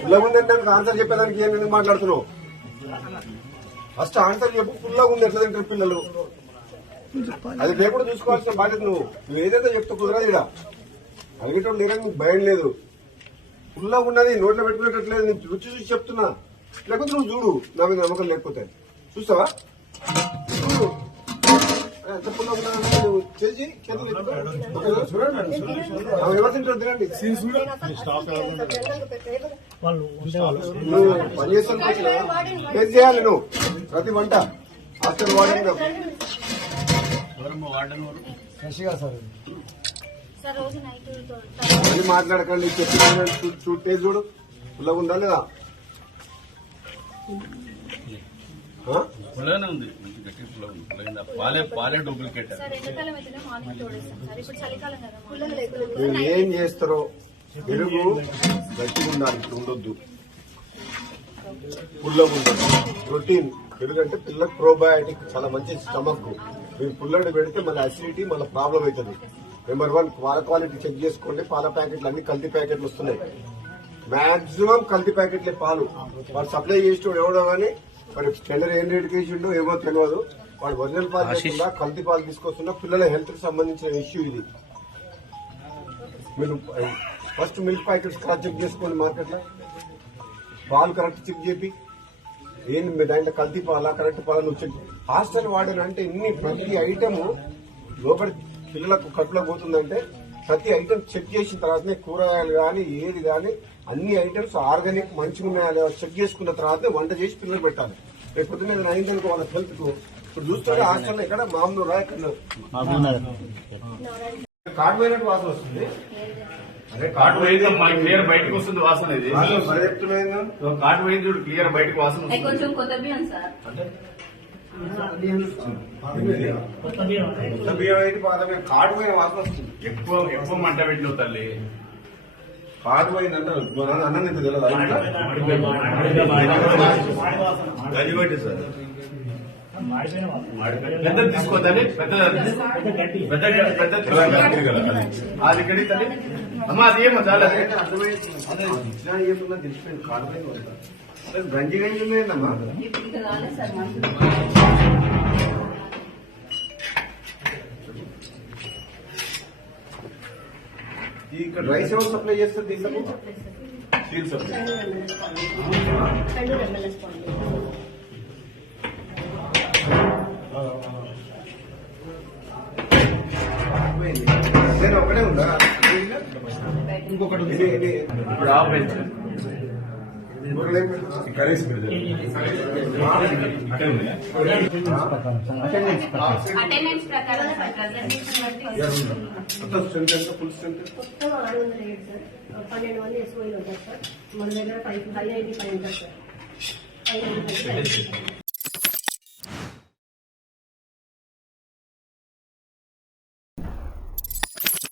పుల్లగా ఉందంటే ఆన్సర్ చెప్పేదానికి ఏం ఎందుకు మాట్లాడుతున్నావు? ఫస్ట్ ఆన్సర్ చెప్పు. పుల్లగా ఉంది ఎట్లా తింటారు పిల్లలు? అది లేకుండా చూసుకోవాల్సిన బాధ్యత నువ్వు ఏదైతే చెప్తా కుదరదు. ఇలా అడిగేటప్పుడు లేదని నీకు భయం లేదు. పుల్లగా ఉన్నది నోట్లో పెట్టుకునేటట్లేదు. నీకు రుచి చూసి చెప్తున్నా. లేకపోతే నువ్వు చూడు, నా మీద నమ్మకం లేకపోతే చూస్తావా? చూడు ఎంత పుల్లగా ఉన్నా నువ్వు చేసి ఎవరు తింటారు తినండి. నువ్వు పని చేస్తాను ఏం చేయాలి నువ్వు? ప్రతి వంట హాస్టల్ వాడని మళ్ళీ మాట్లాడకండి. చెప్పిన టేస్ట్ చూడు పుల్లగా ఉందా లేదా? మీరు ఏం చేస్తారో పెరుగు గట్టిగా ఉండాలి, ఉండొద్దు. పుల్లగా ఉండదు. ప్రోటీన్ పెరుగు అంటే పిల్లలకు ప్రోబయాటిక్ చాలా మంచి స్టమక్. మీరు పుల్లడి పెడితే మళ్ళీ అసిడిటీ మళ్ళీ ప్రాబ్లం అవుతుంది. నెంబర్ 1 పాల క్వాలిటీ చెక్ చేసుకోండి. పాల ప్యాకెట్లు అన్ని కల్తీ ప్యాకెట్లు వస్తున్నాయి. మాక్సిమం కల్తీ ప్యాకెట్లే పాలు. వాడు సప్లై చేసేవాడు ఎవడో కానీ మరి టెండర్ ఏం రేటుకి వేసిండో ఏమో తెలియదు. వాడు ఒరిజినల్ పాలు తీసుకుందా కల్తీ పాలు తీసుకొస్తున్నా. పిల్లల హెల్త్ కి సంబంధించిన ఇష్యూ ఇది. మీరు first milk packets correct check చేసుకోండి. మార్కెట్ లో పాలు కరెక్ట్ చెక్ చేపి ఏంటి దాంట్లో కల్తీ పాలా కరెక్ట్ పాలా నువ్వు చెక్. హాస్టల్ వాడని అంటే ఇన్ని ప్రతి ఐటమ్ లోపల పిల్లలకు కడుపులో పోతుందంటే ప్రతి ఐటమ్ చెక్ చేసిన తర్వాతనే కూరగాయలు కానీ ఏది కానీ అన్ని ఐటమ్స్ ఆర్గానిక్ మంచిగా ఉన్నాయా చెక్ చేసుకున్న తర్వాతనే వంట చేసి పిల్లలు పెట్టాలి. రేపు పొద్దున్న ఏదైనా అయిందనుకో వాళ్ళ హెల్త్ కు. ఇప్పుడు చూస్తుంటే హాస్టల్ ఇక్కడ మామూలు రా ఇక్కడ కార్డు పోయినట్టు వాసన వస్తుంది. అదే కార్డు పోయింది క్లియర్ బయటకు వస్తుంది వాసన. ఇది కార్డు పోయింది చూడు క్లియర్ బయటకు వాసన అంటే బియ్యం అయితే కార్డు పోయిన వాసన వస్తుంది. ఎక్కువ మంట పెట్టిన తల్లి కార్డు పోయిందంటే అన్నం ఇంత తెలియదు. గజిపెట్టి సార్ పెద్దది తీసుకోవాలి. అది కడి తల్లి అమ్మా అది ఏమో చాలా తెలిసిపోయింది. కార్డు పోయింది గంజి గంజి ఉందమ్మా. ఇక్కడ రైస్ ఎవరు సప్లై చేస్తారు? దీంట్లో స్టీల్ సప్లై. నేను ఒక్కడే ఉందా? ఇంకొకటి ఇప్పుడు ఆఫ్ అయింది. కనీసం ఫుల్ స్ట్రెంత్ 12 మంది ఎస్ఓలు ఉంటారు సార్. మన దగ్గర 5 IT 5 ఉంటారు సార్.